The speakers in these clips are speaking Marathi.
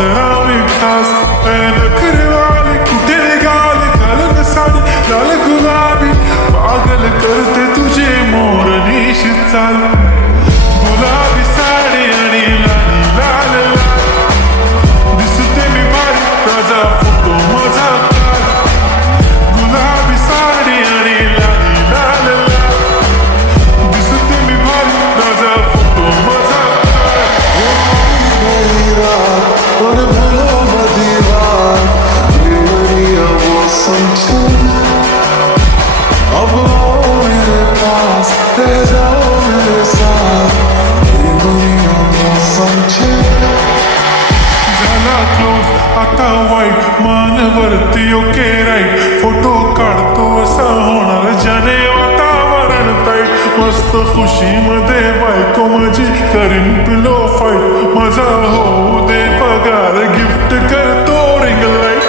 सरावे खास नखरे वाले कुठे निघाले घालून साडी लाल गुलाबी पागल करते तुझे मोरनीश चाल गुलाबी साडी आणि लाली लाल लाल दिसते मी भारी राजा फोटो माझा काढ गुलाबी साडी आणि लाली लाल लाल दिसते मी भारी राजा फोटो माझा और भूलो मदीवार मेरी मौसम अब आओ मेरे पास रह जाओ मेरे साथ मेरी मौसम झाला क्लोज आता वाईट मानवरती ओके राईट फोटो काढतो असा होणार ज्याने वातावरण ताईट मस्त खुशीमध्ये बायको माझी करीन पिलो फाईट माझा होऊ दे पगार गिफ्ट करतो रिंग लाईट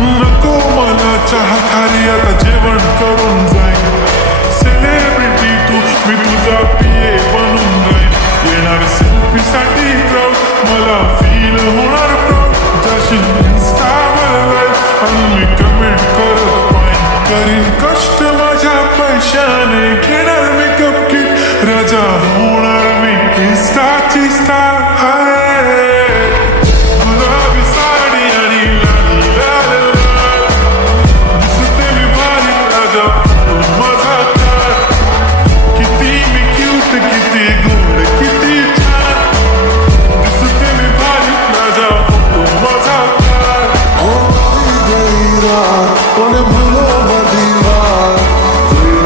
नको मला चहा खारी आता जेवण करून जाईन सेलिब्रिटी तू मी तुझा पिये बनून जाईन येणार सेल्फी साठी क्राऊड मला फील होणार प्राऊड जाशील इन्स्टावर लाईव्ह आणि मी कमेंट करत पाहिन करीन कष्ट माझ्या पैशाने घेणार मेकअप किट राजा होणार मी इन्स्टाची स्टार गुलाबी साडी आणि लाली लाल लाल दिसते मी भारी राजा माझा काढ किती मी क्यूट किती गोड किती छान दिसते मी भारी राजा फोटो माझा काढ गई रात और भूलो मदीवार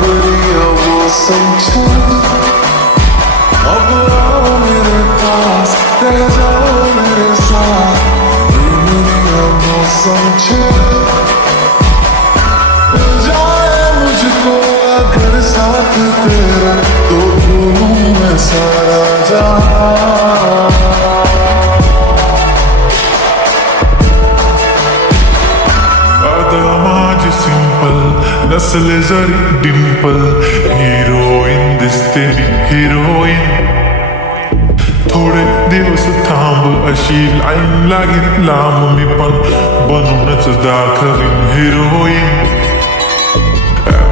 मेरी मौसम अब आओ मेरे पास रह जाओ मेरे साथ मेरी मौसम जाए मुझको अगर साथ तेरा तो भूलूं मैं सारा जहां माझी सिंपल नसले जरी डिंपल हिरोईन दिसते हिरोईन थोडे दिवस थांब अशी लाईन लागेल लांब मी पण बनूनच दाखवीन हिरोईन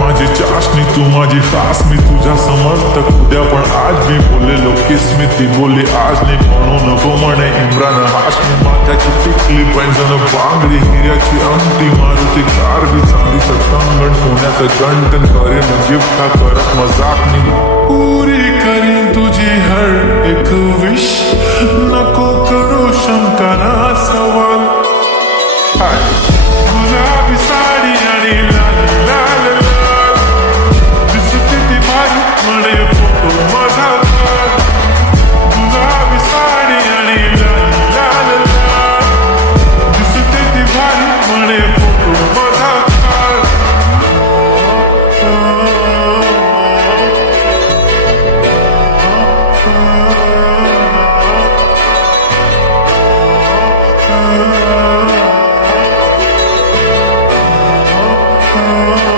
माझी चाशनी तू माझी खास मी तुझ्या समर्थक उद्या पण आज मी बोललेलो किस मी ती बोलली आज नाही म्हणू नको म्हणे इम्रान हाशमी माथ्याची टिकली पैंजण बांगडी हिऱ्याची अंगठी मारुती कार बी चांगली सत्तांगण सोन्याचं गंटन करेन गिफ्ट हा करत मजाक मी पुरी करीन तुझी हर एक विश नको करू शंका ना सवाल गुलाबी साडी आणि लाल लाल लाल दिसते ती भारी म्हणे फोटो माझा काढ गुलाबी साडी आणि लाल लाल लाल दिसते ती भारी म्हणे फोटो माझा काढ Oh